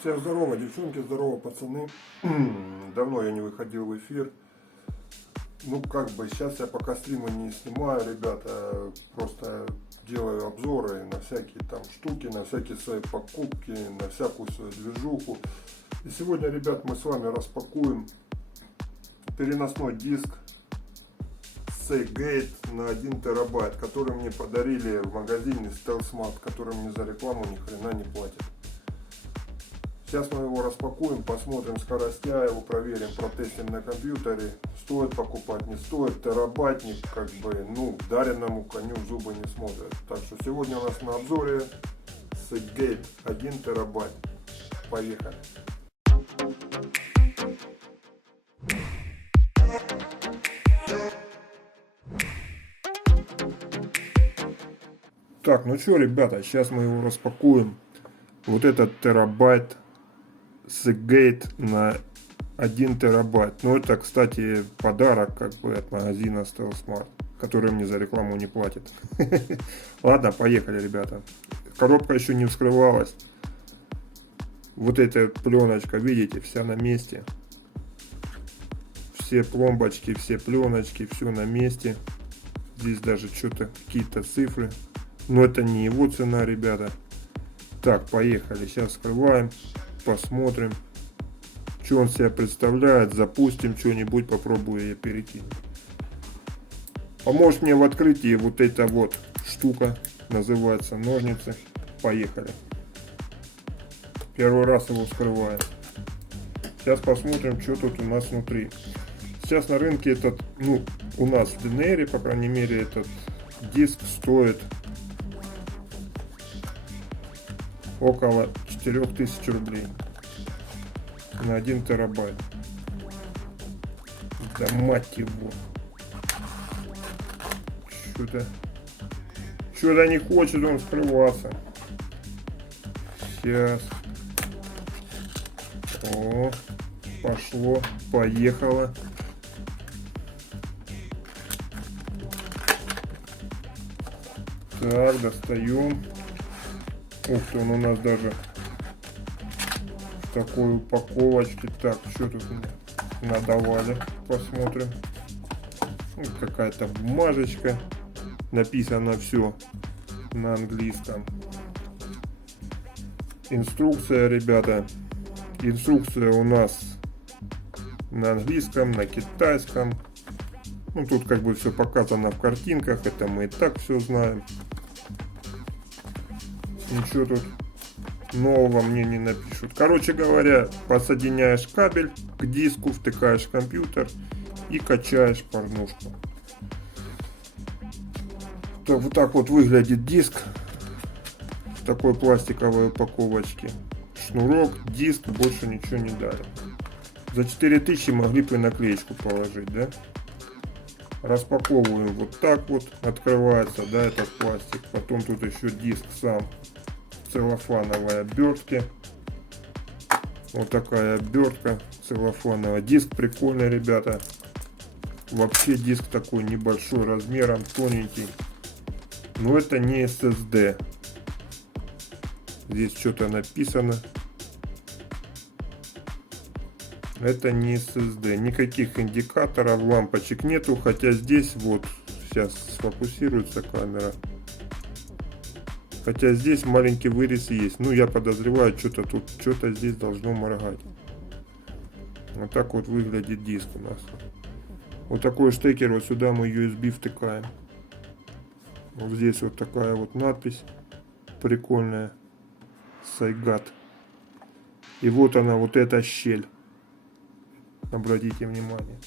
Всем здорово, девчонки, здорово, пацаны. Давно я не выходил в эфир. Ну, как бы, сейчас я пока стримы не снимаю, ребята. Просто делаю обзоры на всякие там штуки, на всякие свои покупки, на всякую свою движуху. И сегодня, ребят, мы с вами распакуем переносной диск Seagate на 1 терабайт, который мне подарили в магазине StealthSmart, который мне за рекламу ни хрена не платит. Сейчас мы его распакуем, посмотрим скоростя, его проверим, протестим на компьютере. Стоит покупать, не стоит, терабайтник, как бы, ну, даренному коню в зубы не смотрят. Так что сегодня у нас на обзоре Seagate 1 терабайт. Поехали. Так, ну что, ребята, сейчас мы его распакуем. Вот этот терабайт Seagate на 1 терабайт. Ну, это, кстати, подарок как бы от магазина StealthSmart, который мне за рекламу не платит. Ладно, поехали, ребята. Коробка еще не вскрывалась. Вот эта пленочка, видите, вся на месте. Все пломбочки, все пленочки, все на месте. Здесь даже что-то, какие-то цифры. Но это не его цена, ребята. Так, поехали. Сейчас вскрываем. Посмотрим, что он себя представляет. Запустим что-нибудь, попробую я перекинуть. Поможет мне в открытии вот эта вот штука. Называется ножницы. Поехали. Первый раз его вскрываем. Сейчас посмотрим, что тут у нас внутри. Сейчас на рынке этот, ну, у нас в ДНР, по крайней мере, этот диск стоит около 4000 рублей на 1 терабайт. Да мать его. Что-то не хочет он скрываться. Сейчас. О, пошло, поехало. Так, достаем. Ух ты, он у нас даже в такой упаковочке. Так, что тут надавали, посмотрим. Вот какая-то бумажечка. Написано все на английском. Инструкция, ребята. Инструкция у нас на английском, на китайском. Ну, тут как бы все показано в картинках. Это мы и так все знаем. Ничего тут нового мне не напишут. Короче говоря, подсоединяешь кабель к диску, втыкаешь в компьютер и качаешь порнушку. То вот так вот выглядит диск в такой пластиковой упаковочке. Шнурок, диск, больше ничего не дали. За 4000 могли бы наклеечку положить, да? Распаковываем вот так вот. Открывается, да, этот пластик. Потом тут еще диск сам в целлофановой обертке. Вот такая обертка целлофановая. Диск прикольный, ребята. Вообще диск такой небольшой размером, тоненький. Но это не SSD. Здесь что-то написано. Это не SSD. Никаких индикаторов, лампочек нету. Хотя здесь вот, сейчас сфокусируется камера. Хотя здесь маленький вырез есть. Ну, я подозреваю, что-то тут, что-то здесь должно моргать. Вот так вот выглядит диск у нас. Вот такой штекер, вот сюда мы USB втыкаем. Вот здесь вот такая вот надпись прикольная. Seagate. И вот она, вот эта щель. Обратите внимание.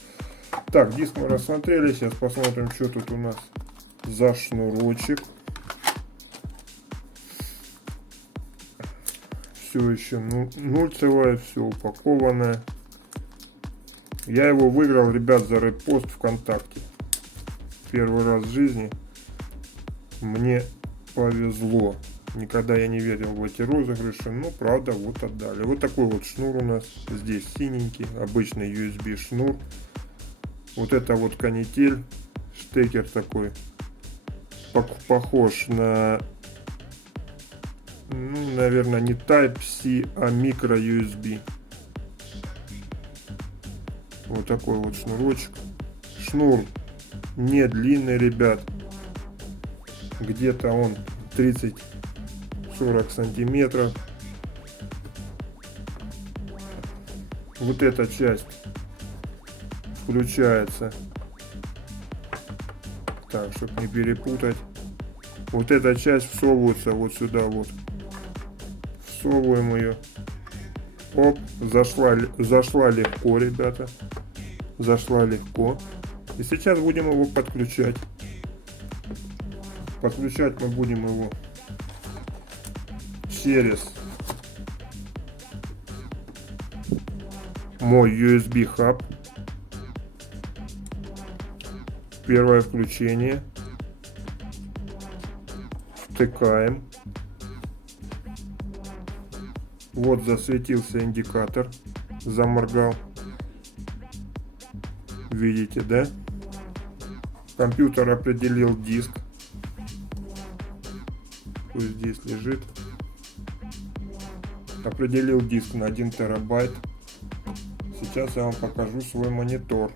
Так, диск мы рассмотрели. Сейчас посмотрим, что тут у нас за шнурочек. Все еще нульцевое, все упакованное. Я его выиграл, ребят, за репост ВКонтакте. Первый раз в жизни. Мне повезло. Никогда я не верил в эти розыгрыши. Но правда, вот отдали. Вот такой вот шнур у нас. Здесь синенький. Обычный USB шнур. Вот это вот канитель. Штекер такой. Похож на ну, наверное, не Type-C, а micro USB. Вот такой вот шнурочек. Шнур не длинный, ребят. Где-то он 30-40 сантиметров. Вот эта часть включается, так, чтобы не перепутать. Вот эта часть всовывается вот сюда вот. Всовываем ее. Оп, зашла легко, ребята. Зашла легко. И сейчас будем его подключать. Подключать мы будем его через мой USB хаб. Первое включение. Втыкаем. Вот засветился индикатор. Заморгал. Видите, да? Компьютер определил диск. Пусть здесь лежит. Определил диск на 1 терабайт. Сейчас я вам покажу свой монитор.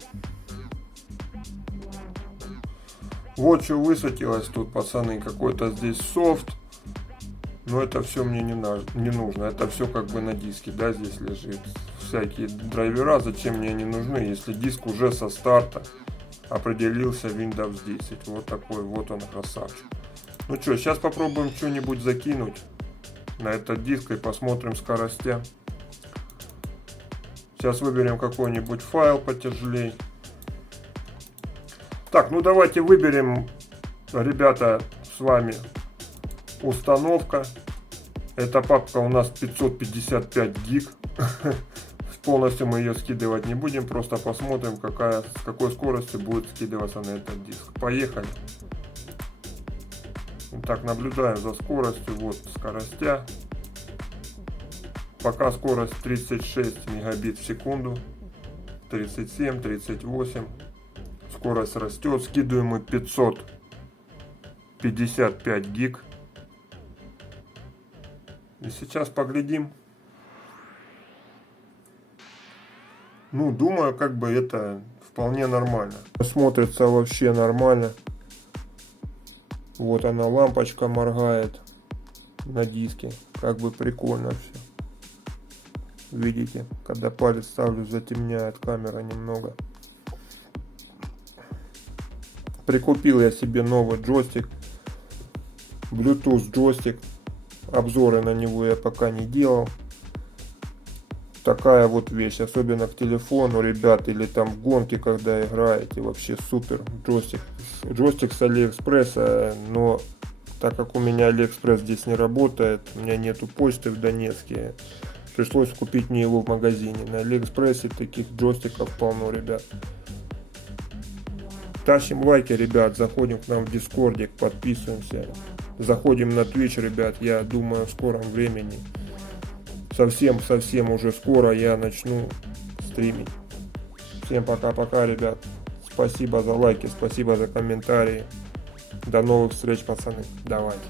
Вот что высветилось тут, пацаны. Какой-то здесь софт. Но это все мне не нужно. Это все как бы на диске, да, здесь лежит. Всякие драйвера, зачем мне они нужны, если диск уже со старта определился Windows 10. Вот такой вот он, красавчик. Ну что, сейчас попробуем что-нибудь закинуть на этот диск и посмотрим скоростя. Сейчас выберем какой-нибудь файл потяжелее. Так, ну давайте выберем, ребята, с вами установка. Эта папка у нас 555 гиг. Полностью мы ее скидывать не будем, просто посмотрим, с какой скоростью будет скидываться на этот диск. Поехали. Так, наблюдаем за скоростью. Вот скоростя. Пока скорость 36 мегабит в секунду. 37, 38. Скорость растет. Скидываем мы 555 гиг. И сейчас поглядим. Ну, думаю, как бы это вполне нормально. Смотрится вообще нормально. Вот она, лампочка моргает на диске. Как бы прикольно все. Видите, когда палец ставлю, затемняет камера немного. Прикупил я себе новый джойстик. Bluetooth джойстик. Обзоры на него я пока не делал. Такая вот вещь, особенно к телефону, ребят, или там в гонке, когда играете, вообще супер джойстик. Джойстик с Алиэкспресса, но так как у меня Алиэкспресс здесь не работает, у меня нету почты в Донецке, пришлось купить мне его в магазине. На Алиэкспрессе таких джойстиков полно, ребят. Тащим лайки, ребят, заходим к нам в Дискордик, подписываемся. Заходим на Twitch, ребят, я думаю, в скором времени. Совсем уже скоро я начну стримить. Всем пока-пока, ребят. Спасибо за лайки, спасибо за комментарии. До новых встреч, пацаны. Давайте.